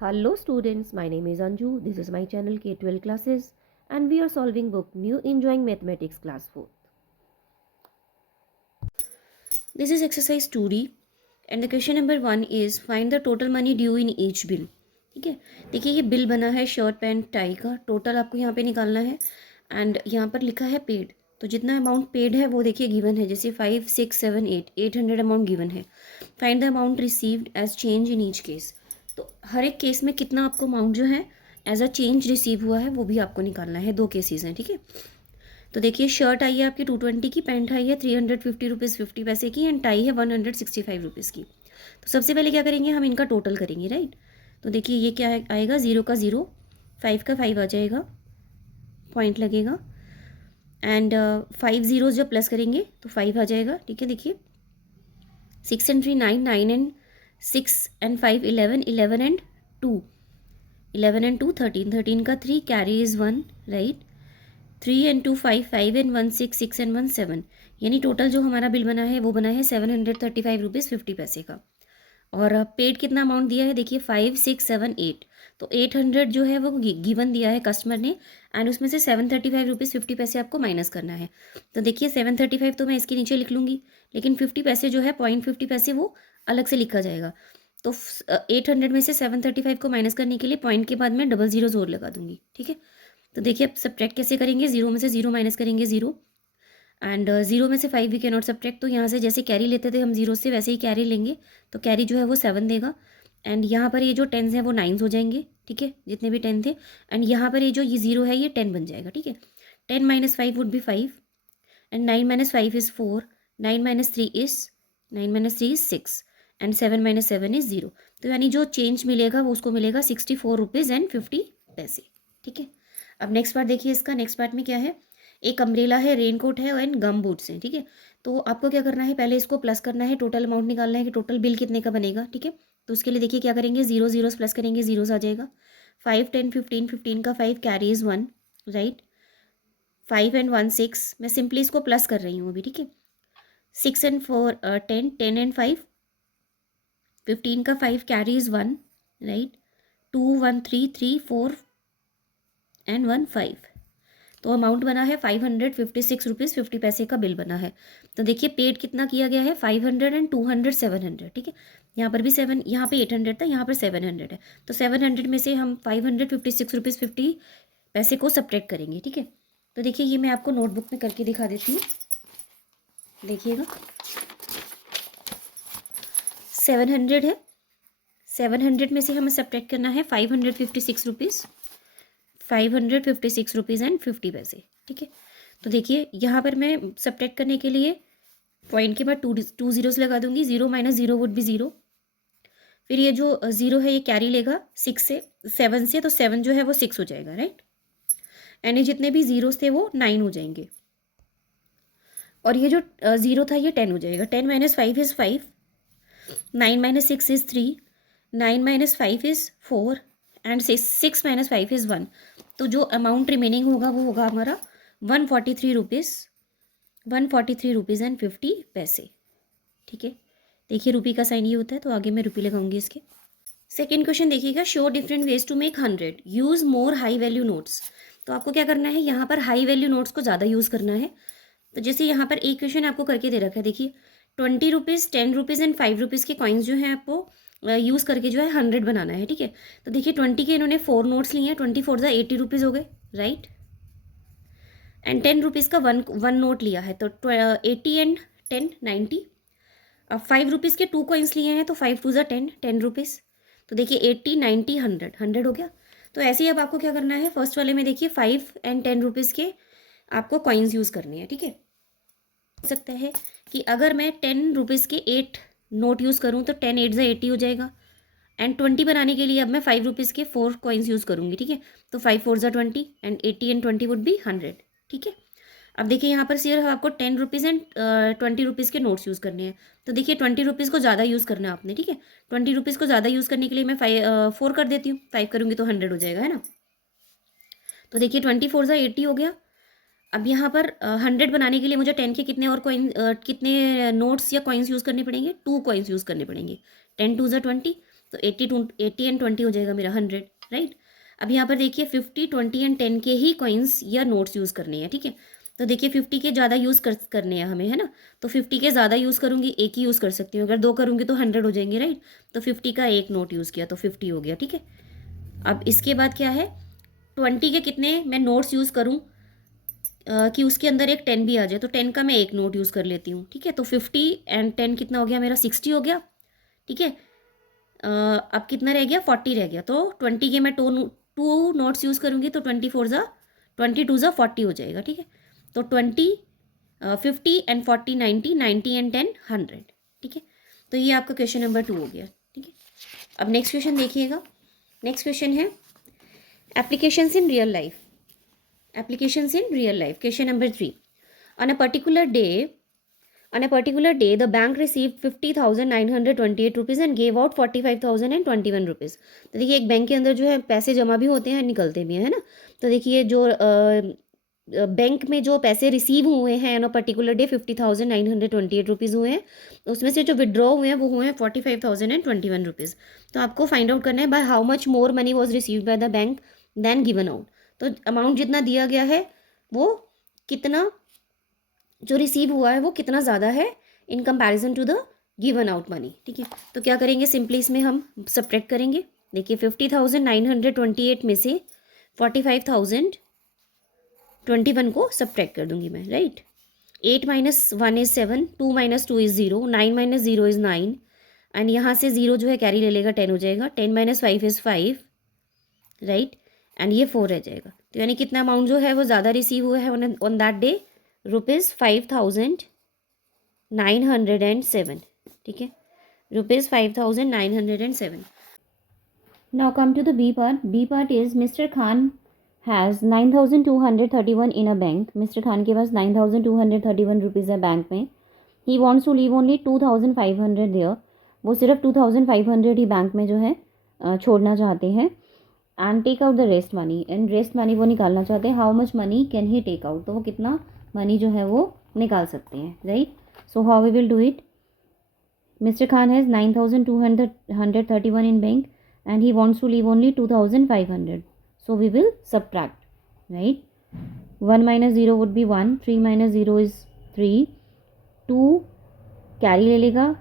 Hello students, my name is Anju. This is my channel K12 classes and we are solving book New Enjoying Mathematics class 4th. This is exercise 2D and the question number 1 is find the total money due in each bill. ठीक है, देखिए ये bill बना है shirt pant tie का, total आपको यहाँ पे निकालना है एंड यहाँ पर लिखा है पेड, तो जितना अमाउंट पेड है वो देखिए गिवन है, जैसे 5, 6, 7, 800 अमाउंट गिवन है. Find the amount received as change in each case. तो हर एक केस में कितना आपको अमाउंट जो है एज अ चेंज रिसीव हुआ है वो भी आपको निकालना है. दो केसेस हैं, ठीक है. तो देखिए शर्ट आई है आपकी 220 की, पैंट आई है 350 रुपीज़ 50 पैसे की एंड टाई है 165 रुपीज़ की. तो सबसे पहले क्या करेंगे, हम इनका टोटल करेंगे, राइट. तो देखिए ये क्या आएगा, 0 का 0, 5 का 5 आ जाएगा, पॉइंट लगेगा एंड 5 जीरोज जब प्लस करेंगे तो 5 आ जाएगा, ठीक है. देखिए 6 and 3 9, 9 and 6 and 5 11, 11 and 2, 11 and 2 13, 13 का 3 carry is 1, right. 3 and 2 5, 5 and 1 6, 6 and 1 7, यानी टोटल जो हमारा बिल बना है वो बना है 735 रुपीज़ 50 पैसे का. और पेड कितना अमाउंट दिया है, देखिए 5, 6, 7, 8, तो 800 जो है वो गिवन दिया है कस्टमर ने एंड उसमें से 735 रुपीज़ 50 पैसे आपको माइनस करना है. तो देखिए 735 तो मैं इसके नीचे लिख लूँगी, लेकिन 50 पैसे जो है 0.50 पैसे वो अलग से लिखा जाएगा. तो 800 में से 735 को माइनस करने के लिए पॉइंट के बाद में डबल ज़ीरो जोर लगा दूंगी, ठीक है. तो देखिए अब सब्ट्रैक्ट कैसे करेंगे, 0 में से 0 माइनस करेंगे 0 एंड 0 में से 5 वी कैन नॉट सब्ट्रैक्ट, तो यहाँ से जैसे कैरी लेते थे हम 0 से वैसे ही कैरी लेंगे, तो कैरी जो है वो 7 देगा एंड यहाँ पर ये जो 10s हैं वो 9s हो जाएंगे, ठीक है, जितने भी 10 थे. एंड यहाँ पर ये जो ये 0 है ये 10 बन जाएगा, ठीक है. 10 minus 5 would be 5 and 9 minus 5 is 4, 9 minus 3 is 6 and 7 minus 7 is 0. तो यानी जो चेंज मिलेगा वो उसको मिलेगा 64 रुपीज़ एंड 50 पैसे, ठीक है. अब नेक्स्ट पार्ट देखिए इसका, नेक्स्ट पार्ट में क्या है, एक अम्ब्रेला है, रेनकोट है एंड गम बूट्स हैं, ठीक है. तो आपको क्या करना है, पहले इसको प्लस करना है, टोटल अमाउंट निकालना है कि टोटल बिल कितने का बनेगा, ठीक है. तो उसके लिए देखिए क्या करेंगे, 0 जीरोस प्लस करेंगे, जीरोस आ जाएगा. 5, 10, 15, 15 का 5 कैरी इज़ 1, राइट. 5 एंड 1 6, मैं सिंपली इसको प्लस कर रही हूँ अभी, ठीक है. 6 एंड 4 10, 10 एंड 5 15 का 5 कैरी इज़ 1, राइट. 2 1 3 3 4 एंड 1 5, तो अमाउंट बना है 556 रुपीज़ 50 पैसे का बिल बना है. तो देखिए पेड कितना किया गया है, 500 एंड 200 700, ठीक है. यहाँ पर भी 7, यहाँ पे 800 था, यहाँ पर 700 है, तो 700 में से हम 556 रुपीज़ 50 पैसे को सब्ट्रैक्ट करेंगे, ठीक है. तो देखिए ये मैं आपको नोटबुक में करके दिखा देती हूँ, देखिएगा. 700 है, 700 में से हमें सब्ट्रैक्ट करना है 556 रुपीज़ एंड 50 पैसे, ठीक है. तो देखिए यहाँ पर मैं सब्ट्रैक्ट करने के लिए पॉइंट के बाद टू जीरोस लगा दूंगी, 0 माइनस 0 वुड बी 0. फिर ये जो 0 है ये कैरी लेगा 6 से 7 से, तो 7 जो है वो 6 हो जाएगा, राइट. एंड ये जितने भी जीरोस थे वो 9 हो जाएंगे और ये जो 0 था ये 10 हो जाएगा. 10 minus 5 is 5, 9 minus 6 is 3, 9 minus 5 is 4 and 6 minus 5 is 1. तो जो अमाउंट रिमेनिंग होगा वो होगा हमारा 143 रुपीज़ एंड 50 पैसे, ठीक है. देखिए रुपी का साइन ये होता है, तो आगे मैं रुपी लगाऊंगी इसके. सेकेंड क्वेश्चन देखिएगा, show different ways to make 100, use more high value notes. तो आपको क्या करना है, यहाँ पर हाई वैल्यू नोट्स को ज़्यादा यूज़ करना है. तो जैसे यहाँ पर एक क्वेश्चन आपको करके दे रखा है, देखिए 20 रुपीज़ 10 रुपीज़ एंड 5 रुपीज़ के कॉइन्स जो हैं आपको यूज़ करके जो है 100 बनाना है, ठीक है. तो देखिए 20 के इन्होंने 4 नोट्स लिए हैं, 24 ज़ा 80 रुपीज़ हो गए, राइट. एंड 10 रुपीज़ का वन नोट लिया है, तो 80 एंड 10 90. अब 5 रुपीज़ के 2 कॉइन्स लिए हैं, तो 5 2 ज़ा 10 10 रुपीज़. तो देखिए 80 90 100 100 हो गया. तो ऐसे ही अब आपको क्या करना है, फर्स्ट वाले में देखिए 5 एंड 10 रुपीज़ के आपको कॉइन्स यूज़ करने हैं, ठीक है. हो सकता है कि अगर मैं 10 रुपीज़ के 8 नोट यूज़ करूँ तो 10 8 ज़ा 80 हो जाएगा. एंड 20 बनाने के लिए अब मैं 5 रुपीज़ के 4 कॉइन्स यूज़ करूँगी, ठीक है. तो 5 4 ज़ा 20 एंड 80 एंड 20 वुड बी 100, ठीक है. अब देखिए यहाँ पर सिर्फ आपको 10 रुपीज़ एंड 20 रुपीज़ के नोट्स यूज़ करने हैं. तो देखिए 20 रुपीज़ को ज़्यादा यूज़ करना है आपने, ठीक है. 20 रुपीज़ को ज़्यादा यूज़ करने के लिए मैं 4 कर देती हूँ, 5 करूँगी तो 100 हो जाएगा, है ना. तो देखिए 24 ज़ा 80 हो गया. अब यहाँ पर 100 बनाने के लिए मुझे 10 के कितने और कितने नोट्स या कॉइन्स यूज़ करने पड़ेंगे, 2 कॉइन्स यूज़ करने पड़ेंगे. 10 2 ज़ा 20, तो 80 एंड 20 हो जाएगा मेरा 100, राइट। अब यहाँ पर देखिए 50, 20 एंड 10 के ही कॉइन्स या नोट्स यूज़ करने हैं, ठीक है। तो देखिए 50 के ज़्यादा यूज़ करने हैं हमें, है ना। तो 50 के ज़्यादा यूज़ करूँगी, एक ही यूज़ कर सकती हूँ, अगर दो करूँगी तो 100 हो जाएंगे, राइट। तो 50 का एक नोट यूज़ किया तो 50 हो गया, ठीक है। अब इसके बाद क्या है, 20 के कितने मैं नोट्स यूज़ करूँ कि उसके अंदर एक 10 भी आ जाए, तो 10 का मैं एक नोट यूज़ कर लेती हूँ, ठीक है। तो 50 एंड 10 कितना हो गया मेरा, 60 हो गया, ठीक है। अब कितना रह गया, 40 रह गया। तो 20 के मैं टू नोट्स यूज़ करूँगी तो 22 ज़ा 40 हो जाएगा, ठीक है। तो 20, 50 एंड 40 90, 90 एंड 10 100, ठीक है। तो ये आपका क्वेश्चन नंबर 2 हो गया, ठीक है। अब नेक्स्ट क्वेश्चन देखिएगा। नेक्स्ट क्वेश्चन है applications in real life. Applications in real life. Question number 3. On a particular day, the bank received 50,928 rupees and gave out 45,021 rupees. तो देखिए एक बैंक के अंदर जो है पैसे जमा भी होते हैं निकलते भी हैं, है ना। तो देखिए जो बैंक में जो पैसे रिसीव हुए हैं on a particular day 50,928 rupees हुए हैं, उसमें से जो विड्रॉ हुए हैं वो हुए हैं 45,021 रुपीज़। तो आपको फाइंड आउट करना है by how much more money was received by the bank then given out. तो अमाउंट जितना दिया गया है वो कितना जो रिसीव हुआ है वो कितना ज़्यादा है in comparison to the given out money, ठीक है। तो क्या करेंगे, सिंपली इसमें हम सब्ट्रैक्ट करेंगे। देखिए 50,928 में से 45,021 को सब्ट्रैक्ट कर दूंगी मैं, right. 8 - 1 is 7, 2 - 2 is 0, 9 - 0 is 9, and यहाँ से 0 जो है कैरी ले लेगा, 10 हो जाएगा। 10 - 5 इज़ 5, राइट, एंड ये 4 रह जाएगा। तो यानी कितना अमाउंट जो है वो ज़्यादा रिसीव हुआ है ऑन दैट डे, ₹5,907, ठीक है, ₹5,907. Now come to the B part. B part is Mr. Khan has 9,231 in a bank. Mr. Khan के पास 9,231 रुपीज़ है बैंक में. He wants to leave only 2,500 there. वो सिर्फ 2,500 ही बैंक में जो है छोड़ना चाहते हैं. And take out the rest money. And rest money वो निकालना चाहते हैं. How much money can he take out? तो वो कितना मनी जो है वो निकाल सकते हैं, right? So how we will do it? Mr. Khan has 9,231 in bank and he wants to leave only 2,500. So we will subtract, right? 1 minus 0 would be 1. 3 minus 0 is 3. 2 carry ले लेगा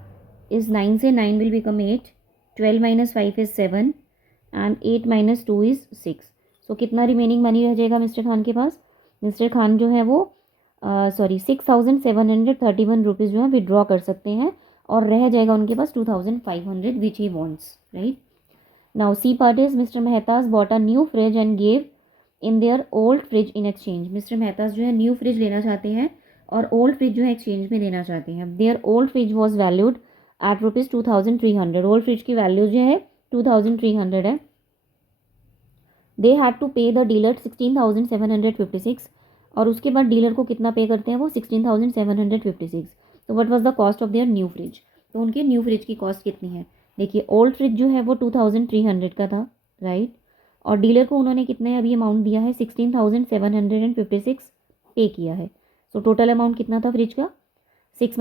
is 9 से 9 will become 8. 12 minus 5 is 7 and 8 minus 2 is 6. So कितना remaining money रह जाएगा mister Khan के पास? Mister Khan जो है वो 6,731 रुपीज़ जो है विड्रॉ कर सकते हैं और रह जाएगा उनके पास 2,500 which he wants, right. Now C part is mister Mehtas bought a new fridge and gave in their old fridge in exchange. Mister Mehtas जो है न्यू फ्रिज लेना चाहते हैं और ओल्ड फ्रिज जो है एक्सचेंज में देना चाहते हैं। There old fridge was valued at ₹2,300। Old fridge की वैल्यू जो है 2,300 है। दे हैड टू पे द डीलर 16,756 और उसके बाद डीलर को कितना पे करते हैं वो 16,756। तो what was the cost of their new fridge? तो उनके न्यू फ्रिज की कॉस्ट कितनी है? देखिए ओल्ड फ्रिज जो है वो 2,300 का था, राइट, और डीलर को उन्होंने कितने अभी अमाउंट दिया है 16,756 पे किया है। सो टोटल अमाउंट कितना था फ्रिज का? 6 +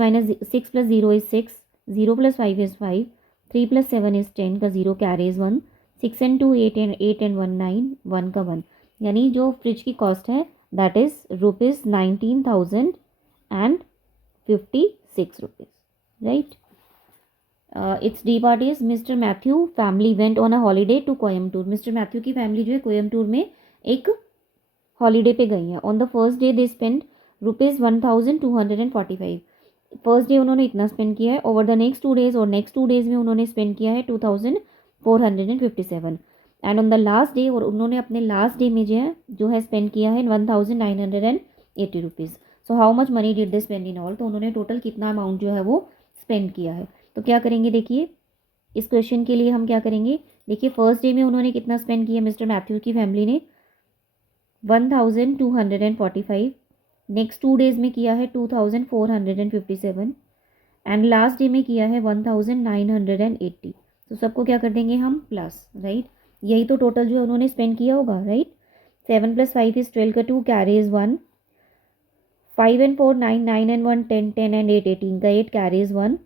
0 इज़ 6, 0 + 5 इज़ 5, 3 + 7 इज़ 10 का 0 कैरीज 1, 6 and 2 8 and 8 and 1 9, 1 का 1, यानी जो फ्रिज की कॉस्ट है that is ₹19,056 rupees, right. It's the part is Mister Matthew family went on a holiday to Coimbatore. Mister Matthew की फैमिली जो है कोयम्बटूर में एक हॉलीडे पे गई है। On the first day they spend ₹1,245। First day उन्होंने इतना स्पेंड किया है। ओवर द नेक्स्ट 2 डेज और नेक्स्ट 2 डेज में उन्होंने स्पेंड किया है 2,457 and on the last day और उन्होंने अपने लास्ट डे में जो है स्पेंड किया है 1,980 rupees. So how much money did they spend in all? तो उन्होंने टोटल कितना अमाउंट जो है वो स्पेंड किया है। तो क्या करेंगे, देखिए इस क्वेश्चन के लिए हम क्या करेंगे, देखिए फर्स्ट डे में उन्होंने कितना स्पेंड किया मिस्टर मैथ्यू की फैमिली ने 1,245, नेक्स्ट 2 डेज में किया है 2,457 एंड लास्ट डे में किया है 1,980। तो सबको क्या कर देंगे हम प्लस, राइट, यही तो टोटल जो उन्होंने स्पेंड किया होगा, राइट। 7 + 5 इज़ 12 का 2 कैरीज 1, 5 and 4 9, 9 and 1 10, 10 and 8 18 का 8 कैरीज 1,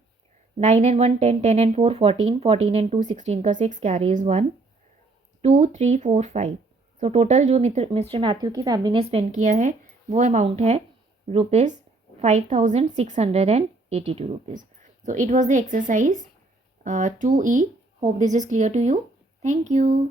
9 and 1 10, 10 and 4 14, 14 and 2 16 का 6 carries 1, 2 3 4 5. सो टोटल जो मिस्टर मैथ्यू की फैमिली ने स्पेंड किया है वो अमाउंट है ₹5682 rupees. So it was the exercise 2E. Hope this is clear to you. Thank you.